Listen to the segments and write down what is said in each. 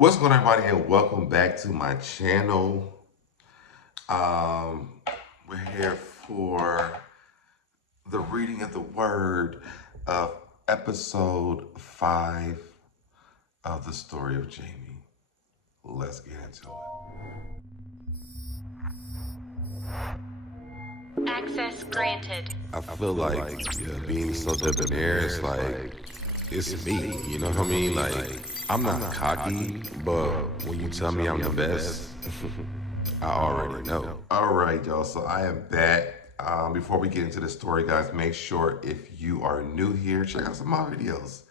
What's going on, everybody, and welcome back to my channel. We're here for the reading of the word of episode 5 of the story of Jamie. Let's get into it. Access granted. I feel like being SoDebNair is like, it's me, you know what I mean? Like, I'm not cocky, but when you tell me I'm the best, I already know. All right, y'all. So I am back. Before we get into the story, guys, make sure if you are new here, check out some of my videos.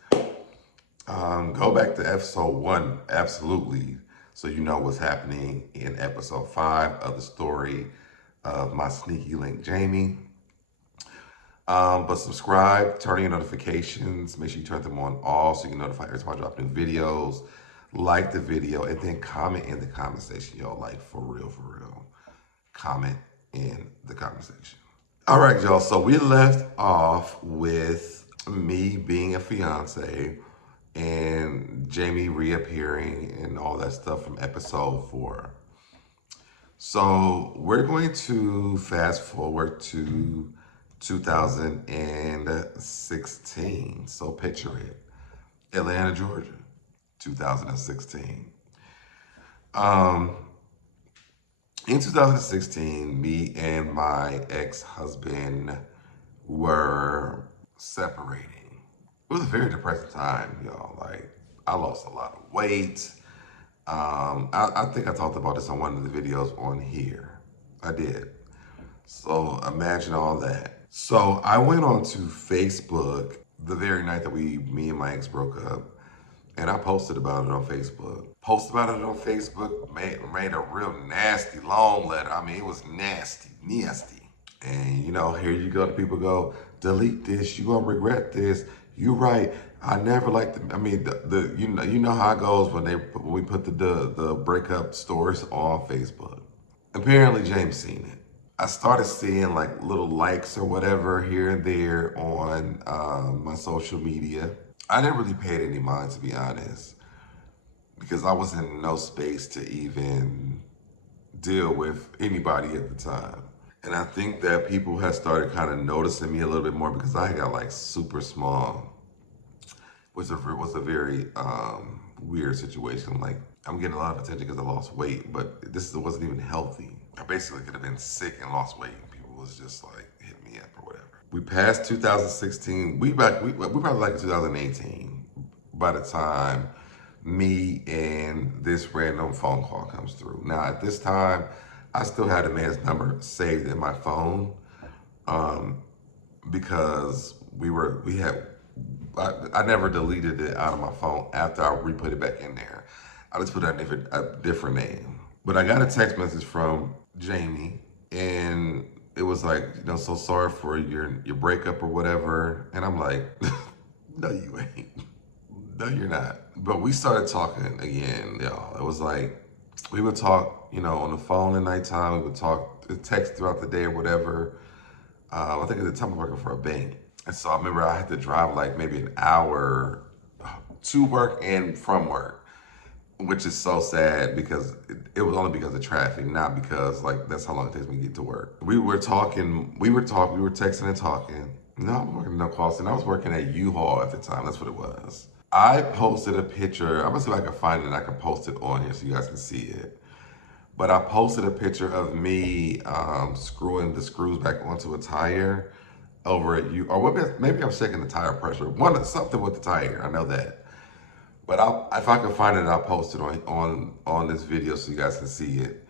Go back to episode 1, absolutely, so you know what's happening in episode 5 of the story of my sneaky link, Jamie. But subscribe, turn on your notifications, make sure you turn them on all so you can notify every time I drop new videos. Like the video and then comment in the comment section, y'all. Like, for real. Comment in the comment section. All right, y'all. So we left off with me being a fiance and Jamie reappearing and all that stuff from episode 4. So we're going to fast forward to 2016. So picture it. Atlanta, Georgia, 2016. In 2016, me and my ex-husband were separating. It was a very depressing time, y'all. Like, I lost a lot of weight. I think I talked about this on one of the videos on here. I did. So imagine all that. So I went on to Facebook the very night that me and my ex broke up, and I posted about it on Facebook. Made a real nasty long letter. I mean, it was nasty. And you know, here you go. The people go, delete this. You gonna regret this. You right. I never liked the. I mean, you know how it goes when we put the breakup stories on Facebook. Apparently, James seen it. I started seeing like little likes or whatever here and there on my social media. I didn't really pay it any mind, to be honest, because I was in no space to even deal with anybody at the time. And I think that people had started kind of noticing me a little bit more because I got like super small, which was a very weird situation. Like, I'm getting a lot of attention because I lost weight, but this wasn't even healthy. I basically could have been sick and lost weight, and people was just like hit me up or whatever. We passed 2016. We probably like 2018 by the time me and this random phone call comes through. Now at this time, I still had the man's number saved in my phone because I never deleted it out of my phone after I re-put it back in there. I just put a different name. But I got a text message from Jamie, and it was like, you know, so sorry for your breakup or whatever. And I'm like, no, you ain't. No, you're not. But we started talking again, y'all. It was like, we would talk, you know, on the phone at nighttime. We would talk, text throughout the day or whatever. I think at the time I was working for a bank. And so I remember I had to drive like maybe an hour to work and from work, which is so sad because it was only because of traffic, not because like that's how long it takes me to get to work. We were texting and talking. No, I was working at no call center. I was working at U-Haul at the time. That's what it was. I posted a picture. I'm gonna see if I can find it and I can post it on here so you guys can see it. But I posted a picture of me screwing the screws back onto a tire over at or maybe I'm checking the tire pressure. Something with the tire, I know that. But if I can find it, I'll post it on this video so you guys can see it.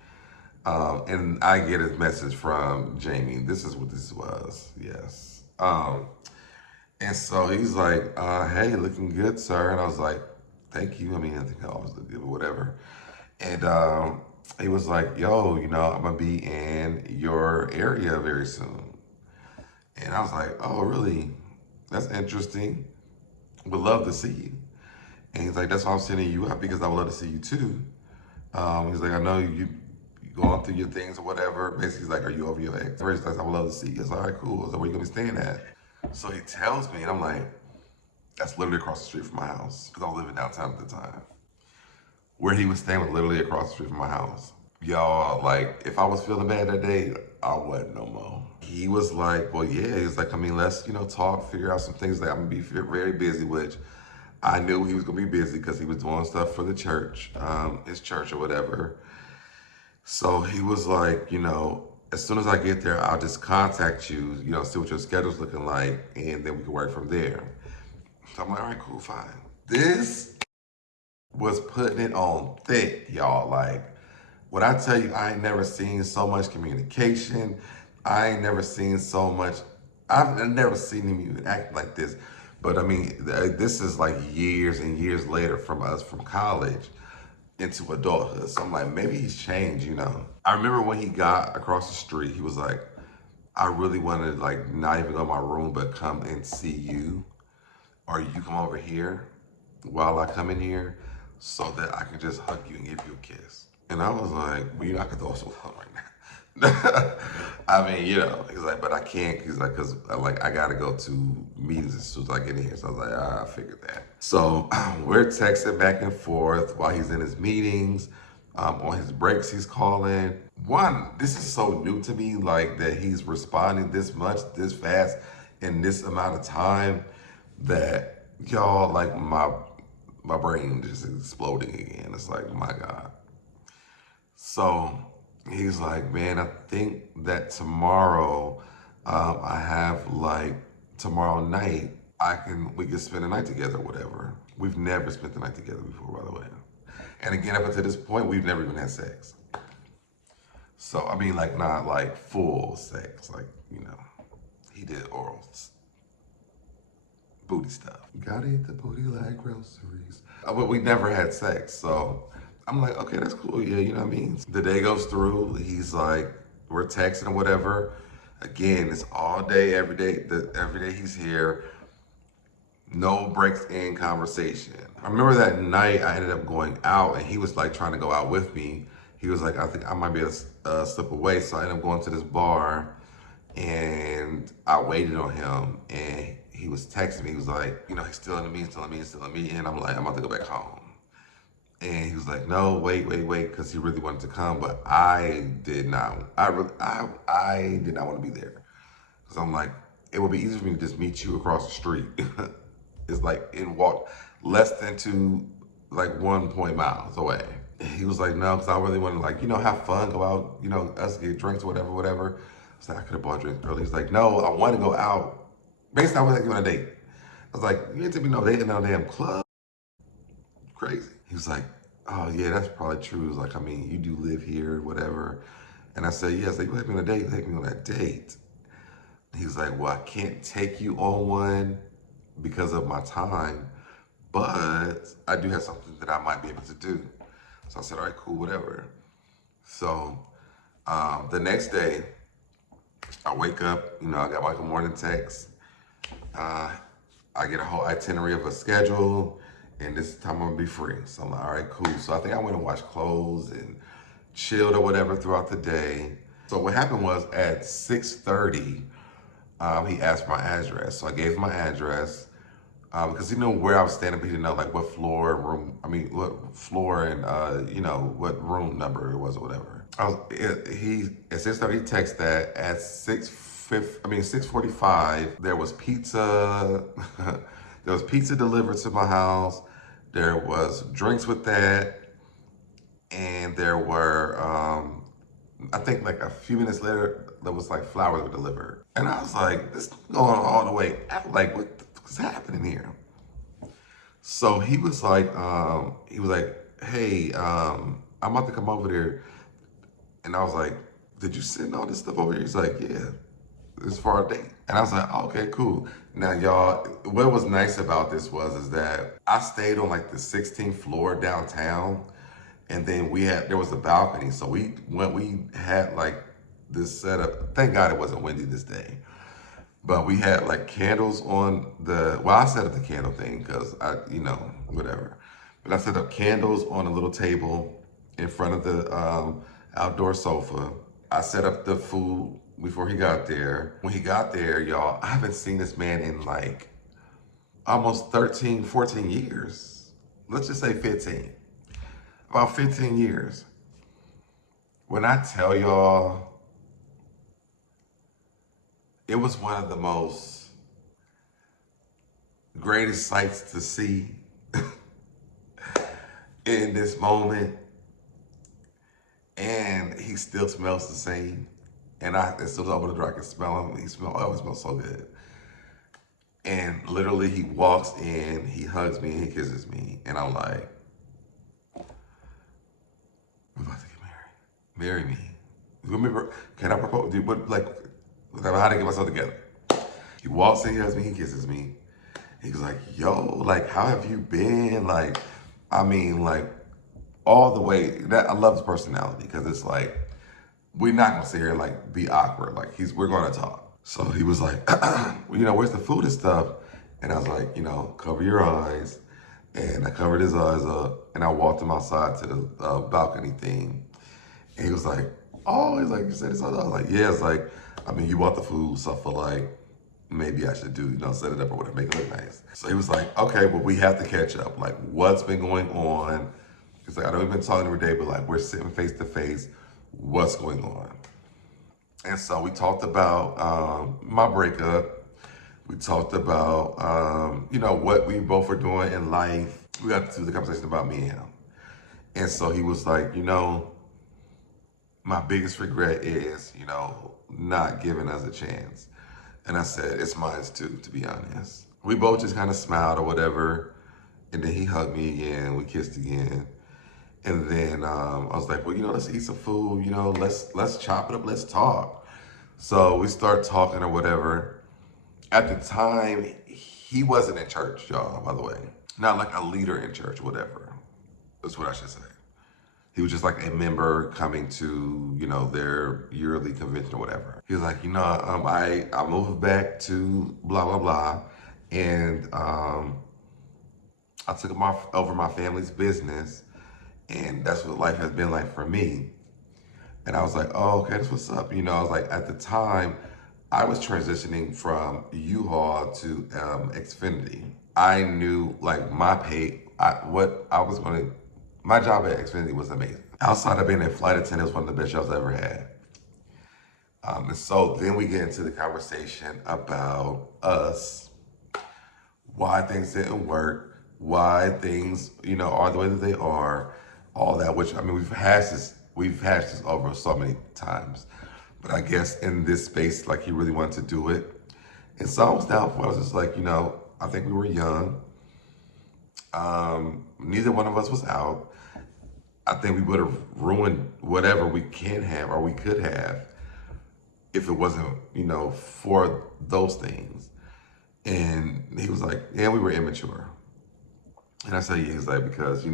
And I get a message from Jamie. This is what this was, yes. And so he's like, hey, looking good, sir. And I was like, thank you. I mean, I think I always look good, but whatever. And he was like, yo, you know, I'm gonna be in your area very soon. And I was like, oh, really? That's interesting. Would love to see you. And he's like, that's why I'm sending you out, because I would love to see you too. He's like, I know you going through your things or whatever. Basically, he's like, are you over your ex? He's like, I would love to see you. I was like, all right, cool. I was like, where you gonna be staying at? So he tells me, and I'm like, that's literally across the street from my house, because I was living downtown at the time. Where he was staying was literally across the street from my house. Y'all, like, if I was feeling bad that day, I wasn't no more. He was like, well, yeah. He was like, I mean, let's, talk, figure out some things that I'm gonna be very busy, which I knew he was gonna be busy because he was doing stuff for the church, his church or whatever. So he was like, as soon as I get there, I'll just contact you, see what your schedule's looking like, and then we can work from there. So I'm like, all right, cool, fine. This was putting it on thick, y'all. Like, when I tell you, I ain't never seen so much communication. I ain't never seen so much. I've never seen him even act like this. But I mean, this is like years and years later from us from college into adulthood. So I'm like, maybe he's changed. I remember when he got across the street, he was like, I really wanted to like not even go to my room, but come and see you. Or you come over here while I come in here so that I can just hug you and give you a kiss. And I was like, well, I could throw some fun right now. I mean, he's like, but I can't. He's like, because like, I got to go to meetings as soon as I get in here. So I was like, I figured that. So we're texting back and forth while he's in his meetings. On his breaks, he's calling. One, this is so new to me, like that he's responding this much, this fast, in this amount of time that, y'all, like my brain just exploding again. It's like, my God. So he's like, man, I think that tomorrow, I have like tomorrow night, we can spend the night together or whatever. We've never spent the night together before, by the way. And again, up until this point, we've never even had sex. So, I mean, like, not like full sex, like, he did oral booty stuff. Gotta eat the booty like groceries. But we never had sex, so I'm like, okay, that's cool. Yeah, you know what I mean? The day goes through. He's like, we're texting or whatever. Again, it's all day, every day. Every day he's here. No breaks in conversation. I remember that night I ended up going out and he was like trying to go out with me. He was like, I think I might be able to slip away. So I ended up going to this bar and I waited on him and he was texting me. He was like, he's still in the meeting. And I'm like, I'm about to go back home. And he was like, no, wait, because he really wanted to come, but I did not. I did not want to be there. Because I'm like, it would be easier for me to just meet you across the street. It's like walk less than 1 miles away. And he was like, no, because I really want to have fun, go out, us get drinks, whatever. I was like, I could have bought drinks early. He's like, no, I want to go out. Basically, I was like, you on a date. I was like, you ain't take me no date in no damn club. Crazy. He was like, oh yeah, that's probably true. He was like, I mean, you do live here, whatever. And I said, yes, like, you take me on a date, take me on that date. He was like, well, I can't take you on one because of my time, but I do have something that I might be able to do. So I said, all right, cool, whatever. So the next day, I wake up, I got like a morning text. I get a whole itinerary of a schedule, and this time I'm gonna be free. So I'm like, all right, cool. So I think I went and washed clothes and chilled or whatever throughout the day. So what happened was at 6:30, he asked my address. So I gave him my address because he knew where I was standing, but he didn't know like what floor, what floor and what room number it was or whatever. He at 6:30 he texted that at 6:45 there was pizza. There was pizza delivered to my house. There was drinks with that, and there were I think like a few minutes later there was like flowers were delivered, and I was like, this is going all the way. I'm like, what's happening here? So he was like, hey, I'm about to come over there. And I was like, did you send all this stuff over here? He's like, yeah, it's for our date. And I was like, okay, cool. Now, y'all, what was nice about this is that I stayed on like the 16th floor downtown. And then there was a balcony. So we had like this setup. Thank God it wasn't windy this day. But we had like candles on I set up the candle thing because whatever. But I set up candles on a little table in front of the outdoor sofa. I set up the food before he got there. When he got there, y'all, I haven't seen this man in like almost 13, 14 years. Let's just say 15. About 15 years. When I tell y'all, it was one of the most greatest sights to see in this moment. And he still smells the same. And as soon as I open the door, I can smell him. Oh, it smells so good. And literally, he walks in, he hugs me, and he kisses me. And I'm like, we're about to get married. Marry me. Can I propose? How to get myself together? He walks in, he hugs me, he kisses me. He was like, yo, like, how have you been? Like, I mean, like, all the way. That I love his personality because it's like, we're not gonna sit here and like be awkward. Like, we're gonna talk. So he was like, where's the food and stuff? And I was like, cover your eyes. And I covered his eyes up, and I walked him outside to the balcony thing. And he was like, oh, he's like, you said this? I was like, yeah. It's like, I mean, you bought the food, so I feel like maybe I should do, set it up or whatever, make it look nice. So he was like, okay, well, we have to catch up. Like, what's been going on? He's like, I know we've been talking every day, but like, we're sitting face to face. What's going on? And so we talked about my breakup. We talked about, what we both were doing in life. We got to the conversation about me and him. And so he was like, my biggest regret is, not giving us a chance. And I said, it's mine too, to be honest. We both just kind of smiled or whatever. And then he hugged me again. We kissed again. And then I was like, well, let's eat some food. Let's chop it up. Let's talk. So we start talking or whatever. At the time, he wasn't in church, y'all, by the way. Not like a leader in church, whatever. That's what I should say. He was just like a member coming to, their yearly convention or whatever. He was like, I moved back to blah, blah, blah. And I took over my family's business. And that's what life has been like for me. And I was like, oh, okay, that's what's up. I was like, at the time, I was transitioning from U-Haul to Xfinity. I knew like my job at Xfinity was amazing. Outside of being a flight attendant, it was one of the best jobs I ever had. And so then we get into the conversation about us, why things didn't work, why things, are the way that they are, all that, which, I mean, we've hashed this over so many times. But I guess in this space, like, he really wanted to do it. And so I was down for it. I was just like, I think we were young. Neither one of us was out. I think we would have ruined whatever we can have or we could have if it wasn't, for those things. And he was like, yeah, we were immature. And I said, yeah, he's like, because,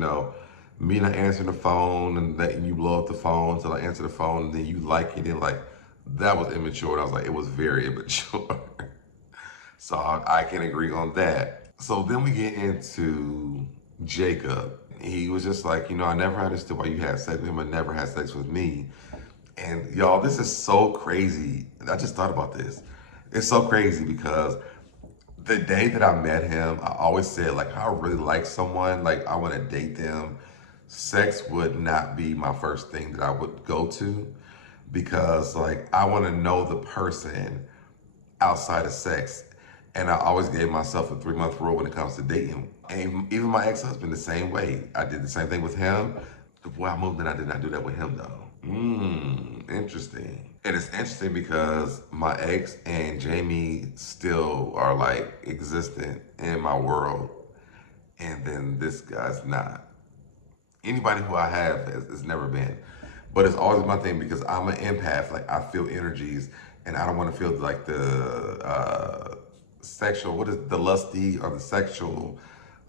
me not answering the phone and letting you blow up the phone till I answer the phone and then you like it, and like, that was immature. And I was like, it was very immature. So I can agree on that. So then we get into Jacob. He was just like, I never understood why you had sex with him. I never had sex with me. And y'all, this is so crazy. I just thought about this. It's so crazy because the day that I met him, I always said, like, I really like someone, like, I want to date them. Sex would not be my first thing that I would go to because, like, I want to know the person outside of sex. And I always gave myself a 3-month rule when it comes to dating. And even my ex-husband, the same way. I did the same thing with him. The boy I moved in, I did not do that with him, though. Interesting. And it's interesting because my ex and Jamie still are, like, existent in my world. And then this guy's not. Anybody who I have has never been. But it's always my thing because I'm an empath. Like, I feel energies. And I don't want to feel like the sexual, what is the lusty or the sexual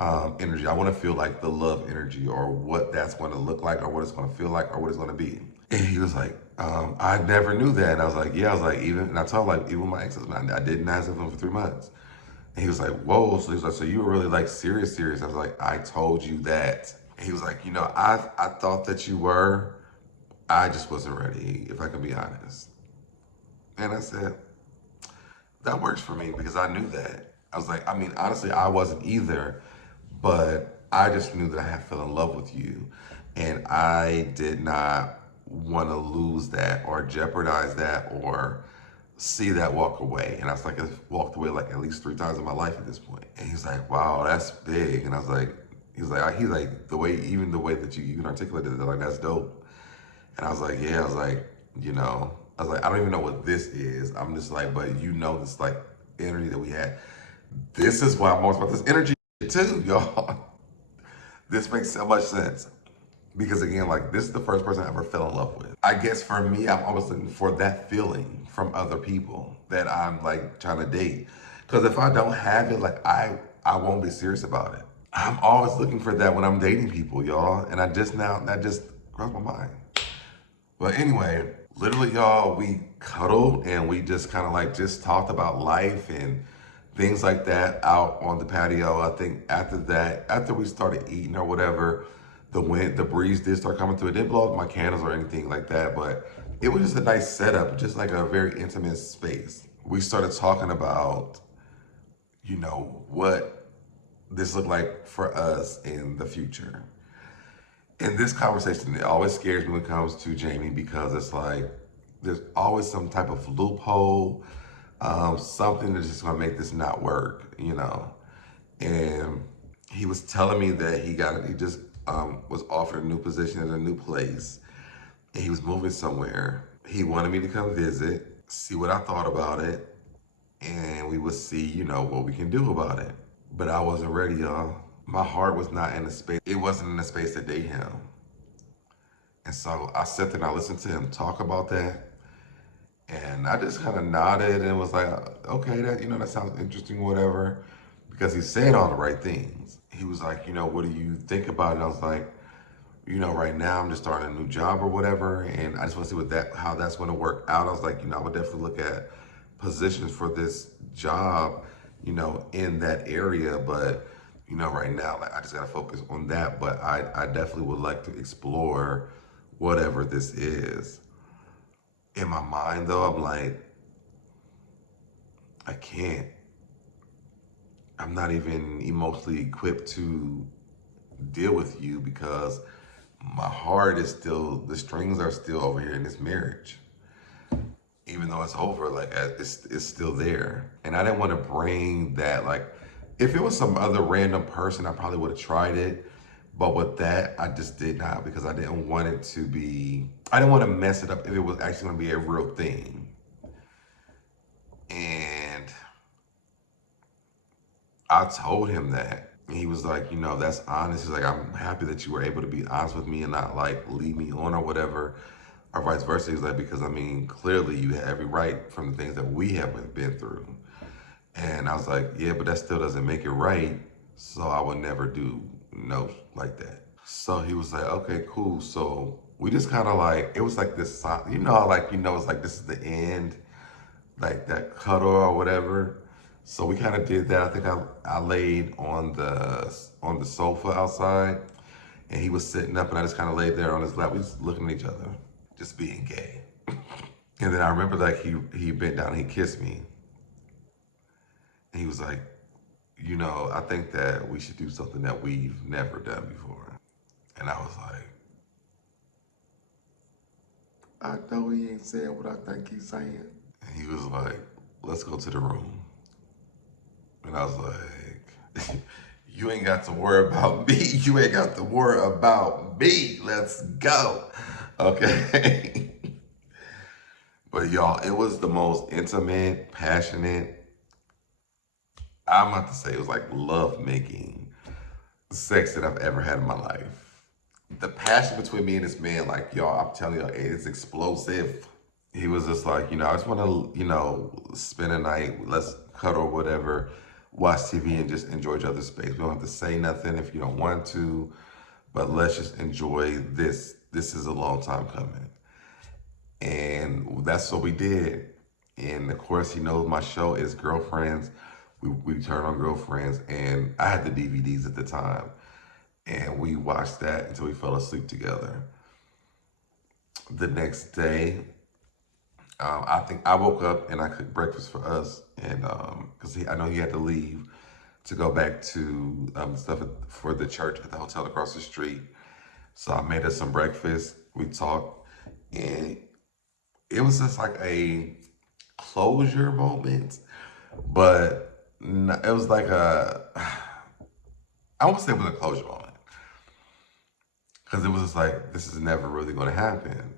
energy. I want to feel like the love energy or what that's going to look like or what it's going to feel like or what it's going to be. And he was like, I never knew that. And I was like, yeah, I was like, and I told him, like, even my ex-husband, I didn't have him for 3 months. And he was like, whoa. So he was like, so you were really like serious. I was like, I told you that. And he was like, I thought that you were. I just wasn't ready, if I can be honest. And I said, that works for me because I knew that. I was like, I mean, honestly, I wasn't either, but I just knew that I had fell in love with you. And I did not want to lose that or jeopardize that or see that walk away. And I was like, I walked away like at least 3 times in my life at this point. And he's like, wow, that's big. And I was like, he's like, even the way that you even articulated it, like, that's dope. And I was like, yeah, I was like, I don't even know what this is. I'm just like, but this like energy that we had. This is why I'm always about this energy too, y'all. This makes so much sense. Because again, like, this is the first person I ever fell in love with. I guess for me, I'm always looking for that feeling from other people that I'm like trying to date. Because if I don't have it, like, I won't be serious about it. I'm always looking for that when I'm dating people, y'all. And that just crossed my mind. But anyway, literally, y'all, we cuddled and we just kind of like just talked about life and things like that out on the patio. I think after that, after we started eating or whatever, the breeze did start coming through. It didn't blow up my candles or anything like that, but it was just a nice setup, just like a very intimate space. We started talking about, what this looked like for us in the future. In this conversation, it always scares me when it comes to Jamie because it's like there's always some type of loophole, something that's just gonna make this not work. And he was telling me that he just was offered a new position in a new place, and he was moving somewhere. He wanted me to come visit, see what I thought about it, and we would see, what we can do about it. But I wasn't ready, y'all. My heart was not in the space. It wasn't in the space to date him. And so I sat there and I listened to him talk about that. And I just kind of nodded and was like, okay, that sounds interesting, whatever. Because he said all the right things. He was like, what do you think about it? And I was like, right now I'm just starting a new job or whatever. And I just want to see how that's going to work out. I was like, I would definitely look at positions for this job, in that area. But, right now, like, I just got to focus on that. But I definitely would like to explore whatever this is. In my mind, though, I'm like, I can't. I'm not even emotionally equipped to deal with you because my heart is still, the strings are still over here in this marriage. Even though it's over, like, it's still there. And I didn't want to bring that, like, if it was some other random person, I probably would have tried it. But with that, I just did not because I didn't want it to be, I didn't want to mess it up if it was actually going to be a real thing. And I told him that. And he was like, that's honest. He's like, I'm happy that you were able to be honest with me and not like lead me on or whatever, or vice versa. He's like, because clearly you have every right from the things that we have been through. And I was like, yeah, but that still doesn't make it right. So I would never do like that. So he was like, okay, cool. So we just kind of like, it was like this, it's like this is the end, like that cuddle or whatever. So we kind of did that. I think I laid on the sofa outside, and he was sitting up, and I just kind of laid there on his lap. We just looking at each other, just being gay. And then I remember like he bent down and he kissed me, and he was like, I think that we should do something that we've never done before. And I was like, I know he ain't saying what I think he's saying. And he was like, let's go to the room. And I was like, you ain't got to worry about me. You ain't got to worry about me. Let's go. Okay. But y'all, it was the most intimate, passionate, I'm about to say it was like love making sex that I've ever had in my life. The passion between me and this man, like, y'all, I'm telling y'all, it's explosive. He was just like, I just want to, spend a night, let's cuddle or whatever, watch TV and just enjoy each other's space. We don't have to say nothing if you don't want to, but let's just enjoy this. This is a long time coming. And that's what we did. And of course, he knows my show is Girlfriends. We turned on Girlfriends, and I had the DVDs at the time. And we watched that until we fell asleep together. The next day, I think I woke up and I cooked breakfast for us, and because I know he had to leave to go back to stuff for the church at the hotel across the street. So I made us some breakfast. We talked, and it was just like a closure moment, but it was like I won't say it was a closure moment because it was just like this is never really going to happen.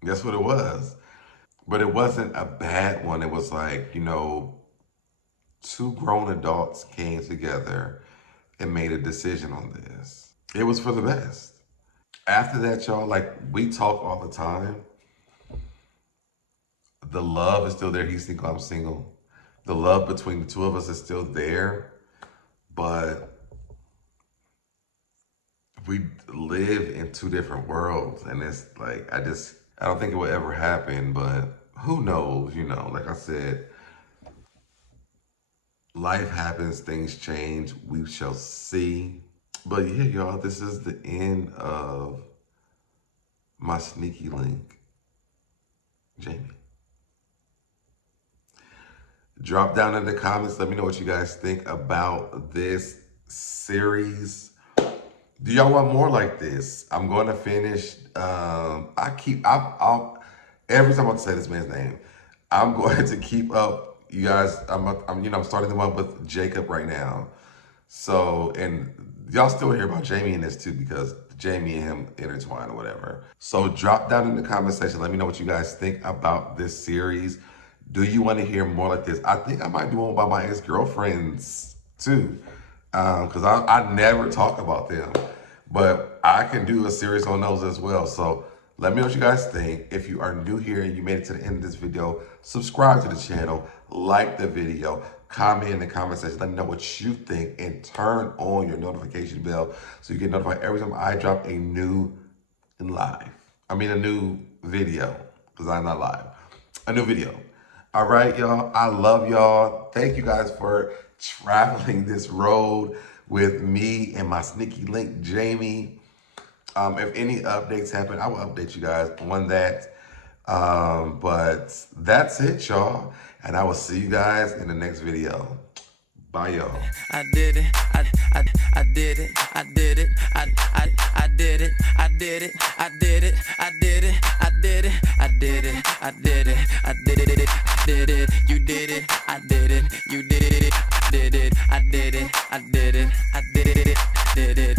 That's what it was, but it wasn't a bad one. It was like, two grown adults came together and made a decision on this. It was for the best. After that, y'all, like we talk all the time. The love is still there. He's single, I'm single. The love between the two of us is still there, but we live in two different worlds, and it's like I don't think it will ever happen, but who knows, like I said, life happens, things change, we shall see. But yeah, y'all, this is the end of my sneaky link, Jamie. Drop down in the comments, let me know what you guys think about this series. Do y'all want more like this? I'm going to finish. Every time I say this man's name, I'm going to keep up. You guys, I'm starting the one with Jacob right now. So, and y'all still hear about Jamie in this too because Jamie and him intertwine or whatever. So drop down in the comment section. Let me know what you guys think about this series. Do you want to hear more like this? I think I might do one by my ex-girlfriends too. Because I never talk about them. But I can do a series on those as well. So let me know what you guys think. If you are new here and you made it to the end of this video, subscribe to the channel, like the video, comment in the comment section. Let me know what you think and turn on your notification bell so you get notified every time I drop a new video, because I'm not live. A new video. All right, y'all. I love y'all. Thank you guys for traveling this road with me and my sneaky link, Jamie. If any updates happen, I will update you guys on that. But that's it, y'all. And I will see you guys in the next video. Bye, y'all. I did it. I did it. I did it. I did it. I did it. I did it. I did it. I did it. I did it. I did it. I did it. Did it. You did it. I did it. You did it. Did it. I did it. I did it. I did it. Did it.